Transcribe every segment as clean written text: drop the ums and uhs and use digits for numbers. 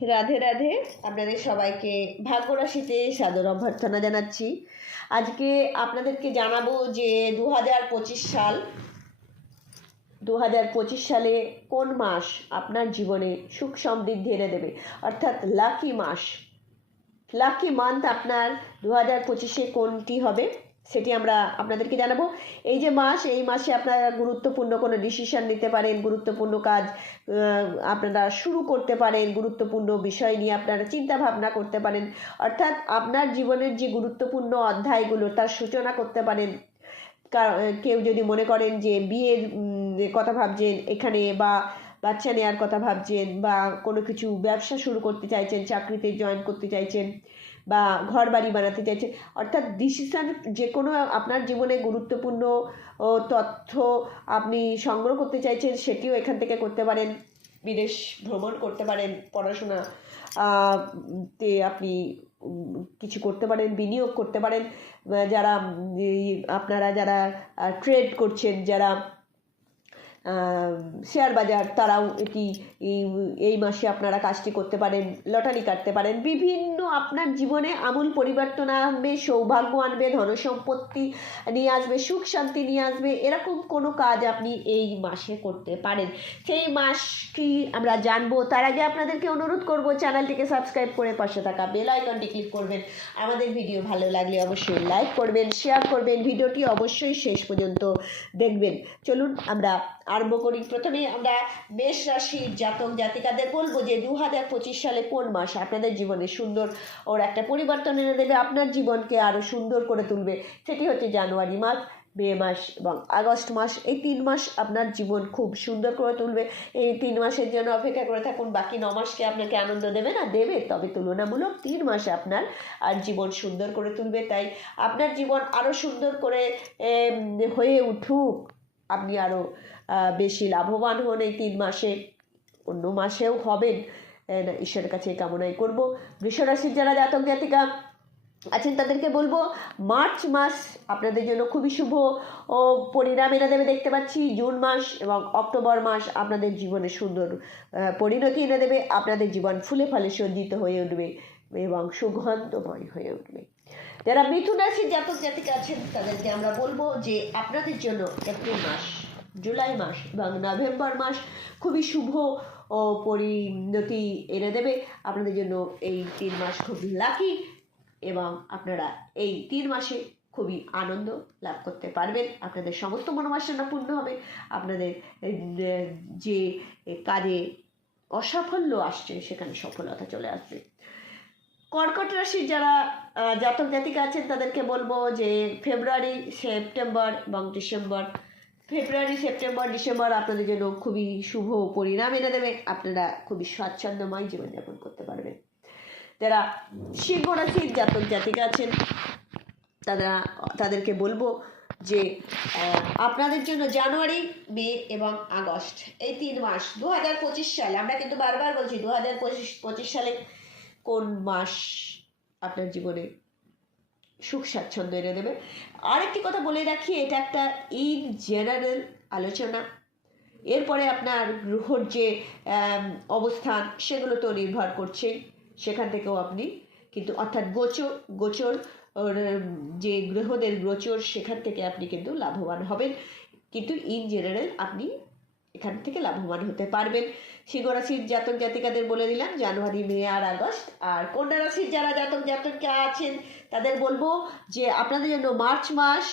রাধে রাধে। আপনাদের সবাইকে ভাগ্য রাশিতে সাদর অভ্যর্থনা জানাচ্ছি। আজকে আপনাদেরকে জানাবো যে 2025 সালে কোন মাস আপনার জীবনে সুখ সমৃদ্ধি এনে দেবে, অর্থাৎ লাকি মাস, লাকি মান্থ আপনার 2025-এ কোনটি হবে সেটি আমরা আপনাদেরকে জানাবো। এই যে মাস, এই মাসে আপনারা গুরুত্বপূর্ণ কোনো ডিসিশন নিতে পারেন, গুরুত্বপূর্ণ কাজ আপনারা শুরু করতে পারেন, গুরুত্বপূর্ণ বিষয় নিয়ে আপনারা চিন্তা ভাবনা করতে পারেন, অর্থাৎ আপনার জীবনের যে গুরুত্বপূর্ণ অধ্যায়গুলো তার সূচনা করতে পারেন। কেউ যদি মনে করেন যে বিয়ের কথা ভাবছেন এখানে, বা বাচ্চা নেওয়ার কথা ভাবছেন, বা কোনো কিছু ব্যবসা শুরু করতে চাইছেন, চাকরিতে জয়েন করতে চাইছেন, বা ঘর বাড়ি বানাতে চাইছেন, অর্থাৎ ডিসিশন যে কোনো আপনার জীবনে গুরুত্বপূর্ণ তথ্য আপনি সংগ্রহ করতে চাইছেন সেটিও এখান থেকে করতে পারেন। বিদেশ ভ্রমণ করতে পারেন, পড়াশোনা তে আপনি কিছু করতে পারেন, বিনিয়োগ করতে পারেন। যারা আপনারা যারা ট্রেড করছেন, যারা শেয়ার বাজার, তারাও এই মাসে আপনারা কাজটি করতে পারেন, লটারি কাটতে পারেন। বিভিন্ন আপনার জীবনে আমূল পরিবর্তন আনবে, সৌভাগ্য আনবে, ধনসম্পত্তি নিয়ে আসবে, সুখ শান্তি নিয়ে আসবে, এরকম কোনো কাজ আপনি এই মাসে করতে পারেন। সেই মাসটি আমরা জানবো। তার আগে আপনাদেরকে অনুরোধ করব, চ্যানেলটিকে সাবস্ক্রাইব করে পাশে থাকা বেল আইকনটি ক্লিক করবেন। আমাদের ভিডিও ভালো লাগলে অবশ্যই লাইক করবেন, শেয়ার করবেন, ভিডিওটি অবশ্যই শেষ পর্যন্ত দেখবেন। চলুন আমরা আরম্ভ করি। প্রথমে আমরা মেষ রাশির জাতক জাতিকাদের বলবো যে 2025 সালে কোন মাস আপনাদের জীবনে সুন্দর ওর একটা পরিবর্তন এনে দেবে, আপনার জীবনকে আরও সুন্দর করে তুলবে। সেটি হচ্ছে জানুয়ারি মাস, মে মাস এবং আগস্ট মাস। এই 3 মাস আপনার জীবন খুব সুন্দর করে তুলবে। এই 3 মাসের জন্য অপেক্ষা করে থাকুন। বাকি 9 মাসকে আপনাকে আনন্দ দেবে না, দেবে, তবে তুলনামূলক 3 মাসে আপনার আর জীবন সুন্দর করে তুলবে। তাই আপনার জীবন আরও সুন্দর করে হয়ে উঠুক, আপনি আরও বেশি লাভবান হন এই 3 মাসে, অন্য মাসেও হবেন, ঈশ্বরের কাছে কামনাই করব। বৃষরাশির যারা জাতক জাতিকা আছেন তাদেরকে বলবো মার্চ মাস আপনাদের জন্য খুবই শুভ ও পরিণাম এনে দেবে দেখতে পাচ্ছি। জুন মাস এবং অক্টোবর মাস আপনাদের জীবনে সুন্দর পরিণতি এনে দেবে। আপনাদের জীবন ফুলে ফলে সজ্জিত হয়ে উঠবে এবং সুগন্ধময় হয়ে উঠবে। যারা মিথুন রাশির জাতক জাতিকা আছেন তাদেরকে আমরা বলবো যে আপনাদের জন্য এপ্রিল মাস, জুলাই মাস এবং নভেম্বর মাস খুবই শুভ ও পরিণতি এনে দেবে আপনাদের জন্য। এই 3 মাস খুব লাকি এবং আপনারা এই 3 মাসে খুবই আনন্দ লাভ করতে পারবেন। আপনাদের সমস্ত মনোবাসনা পূর্ণ হবে। আপনাদের যে কাজে অসাফল্য আসছে সেখানে সফলতা চলে আসবে। কর্কট রাশির যারা জাতক জাতিকা আছেন তাদেরকে বলবো যে ফেব্রুয়ারি, সেপ্টেম্বর এবং ডিসেম্বর, ফেব্রুয়ারি, সেপ্টেম্বর, ডিসেম্বর আপনাদের জন্য খুবই শুভ পরিণাম এনে দেবে। আপনারা খুবই স্বাচ্ছন্দ্যময় জীবনযাপন করতে পারবেন। যারা সিংহ রাশির জাতক জাতিকা আছেন তাদেরকে বলবো যে আপনাদের জন্য জানুয়ারি, মে এবং আগস্ট এই 3 মাস 2025 সালে, আমরা কিন্তু বারবার বলছি 2025 সালে কোন মাস আপনার জীবনে সুখ স্বাচ্ছন্দ্য এনে দেবে। আরেকটি কথা বলে রাখি, এটা একটা ইন জেনারেল আলোচনা। এরপরে আপনার গ্রহর যে অবস্থান সেগুলোতেও নির্ভর করছে, সেখান থেকেও আপনি কিন্তু, অর্থাৎ গোচর যে গ্রহদের গোচর, সেখান থেকে আপনি কিন্তু লাভবান হবেন, কিন্তু ইন জেনারেল আপনি এখান থেকে লাভবান হতে পারবেন। সিংহ রাশির জাতক জাতিকাদের বলে দিলাম জানুয়ারি, মে আর আগস্ট। আর কন্যা রাশির যারা জাতক জাতিকা আছেন তাদের বলবো যে আপনাদের জন্য মার্চ মাস,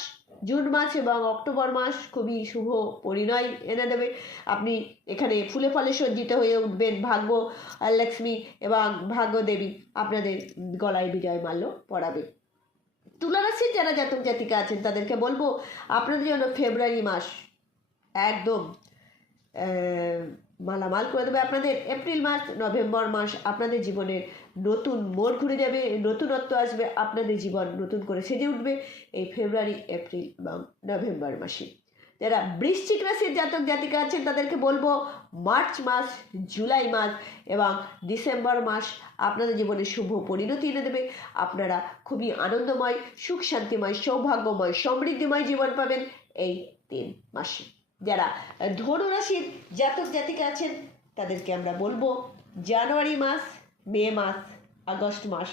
জুন মাস এবং অক্টোবর মাস খুবই শুভ পরিণয় এনে দেবে। আপনি এখানে ফুলে ফলে সজ্জিত হয়ে উঠবেন। ভাগ্য লক্ষ্মী এবং ভাগ্য দেবী আপনাদের গলায় বিজয় মাল্য পরাবে। তুলা রাশির যারা জাতক জাতিকা আছেন তাদেরকে বলবো আপনাদের জন্য ফেব্রুয়ারি মাস একদম মালামাল করে দেবে। আপনাদের এপ্রিল মাস, নভেম্বর মাস আপনাদের জীবনের নতুন মোড় ঘুরে যাবে, নতুনত্ব আসবে, আপনাদের জীবন নতুন করে সেজে উঠবে এই ফেব্রুয়ারি, এপ্রিল এবং নভেম্বর মাসে। যারা বৃশ্চিক রাশির জাতক জাতিকা আছেন তাদেরকে বলবো মার্চ মাস, জুলাই মাস এবং ডিসেম্বর মাস আপনাদের জীবনে শুভ পরিণতি এনে দেবে। আপনারা খুবই আনন্দময়, সুখ শান্তিময়, সৌভাগ্যময়, সমৃদ্ধিময় জীবন পাবেন এই 3 মাসে। যারা ধনু রাশির জাতক জাতিকা আছেন তাদেরকে আমরা বলবো জানুয়ারি মাস, মে মাস, আগস্ট মাস,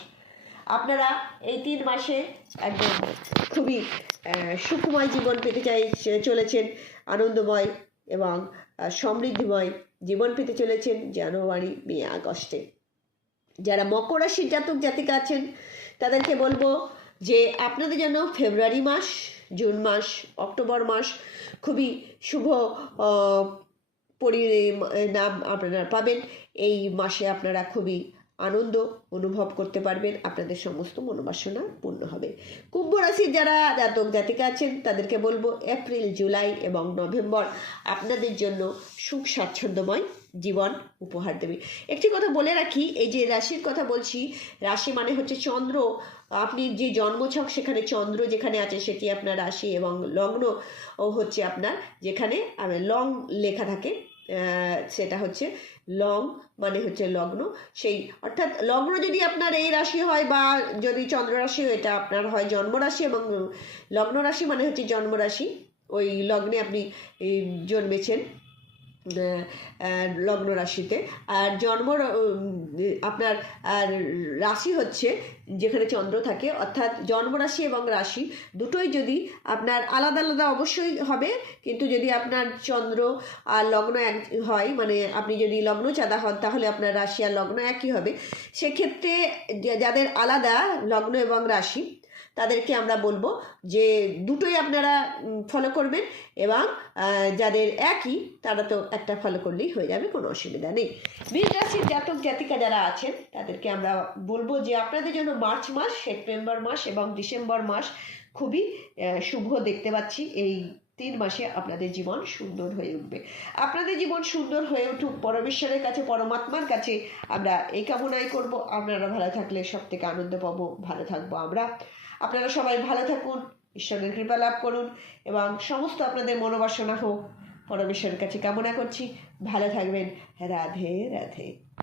আপনারা এই 3 মাসে একদম খুবই সুখময় জীবন পেতে চলেছেন, আনন্দময় এবং সমৃদ্ধিময় জীবন পেতে চলেছেন জানুয়ারি, মে, আগস্টে। যারা মকর রাশির জাতক জাতিকা আছেন তাদেরকে বলবো যে আপনাদের জন্য ফেব্রুয়ারি মাস, জুন মাস, অক্টোবর মাস খুবই শুভ পরিণাম আপনারা পাবেন। এই মাসে আপনারা খুবই আনন্দ অনুভব করতে পারবেন, আপনাদের সমস্ত মনোবাসনা পূর্ণ হবে। কুম্ভ রাশির যারা জাতক জাতিকা আছেন তাদেরকে বলবো এপ্রিল, জুলাই এবং নভেম্বর আপনাদের জন্য সুখ স্বাচ্ছন্দ্যময় জীবন উপহার দেবে। একটি কথা বলে রাখি, এই যে রাশির কথা বলছি, রাশি মানে হচ্ছে চন্দ্র, আপনি যে জন্মছক সেখানে চন্দ্র যেখানে আছে সেটি আপনার রাশি, এবং লগ্ন হচ্ছে আপনার যেখানে লং লেখা থাকে সেটা হচ্ছে লং মানে হচ্ছে লগ্ন, সেই অর্থাৎ লগ্ন যদি আপনার এই রাশি হয় বা যদি চন্দ্র রাশি এটা আপনার হয় জন্মরাশি, এবং লগ্ন রাশি মানে হচ্ছে জন্মরাশি, ওই লগ্নে আপনি জন্মেছেন লগ্ন রাশিতে। আর আপনার আর রাশি হচ্ছে যেখানে চন্দ্র থাকে, অর্থাৎ জন্মরাশি এবং রাশি দুটোই যদি আপনার আলাদা আলাদা অবশ্যই হবে, কিন্তু যদি আপনার চন্দ্র আর লগ্ন এক হয়, মানে আপনি যদি লগ্ন চাঁদা হন তাহলে আপনার রাশি আর লগ্ন একই হবে। সেক্ষেত্রে যাদের আলাদা লগ্ন এবং রাশি তাদেরকে আমরা বলবো যে দুটোই আপনারা ফলো করবেন, এবং যাদের একই তারা তো একটা ফলো করলেই হয়ে যাবে, কোনো অসুবিধা নেই। মীন রাশির জাতক জাতিকা যারা আছেন তাদেরকে আমরা বলবো যে আপনাদের জন্য মার্চ মাস, সেপ্টেম্বর মাস এবং ডিসেম্বর মাস খুবই শুভ দেখতে পাচ্ছি। এই 3 মাসে আপনাদের জীবন সুন্দর হয়ে উঠবে। আপনাদের জীবন সুন্দর হয়ে উঠুক, পরমেশ্বরের কাছে, পরমাত্মার কাছে আমরা এই কামনাই করব। আপনারা ভালো থাকলে সব থেকে আনন্দ পাবো, ভালো থাকবো আমরা। আপনারা সবাই ভালো থাকুন, ঈশ্বরের কৃপা লাভ করুন এবং সমস্ত আপনাদের মনোবাসনা হোক, পরমেশ্বরের কাছে কামনা করছি। ভালো থাকবেন। রাধে রাধে।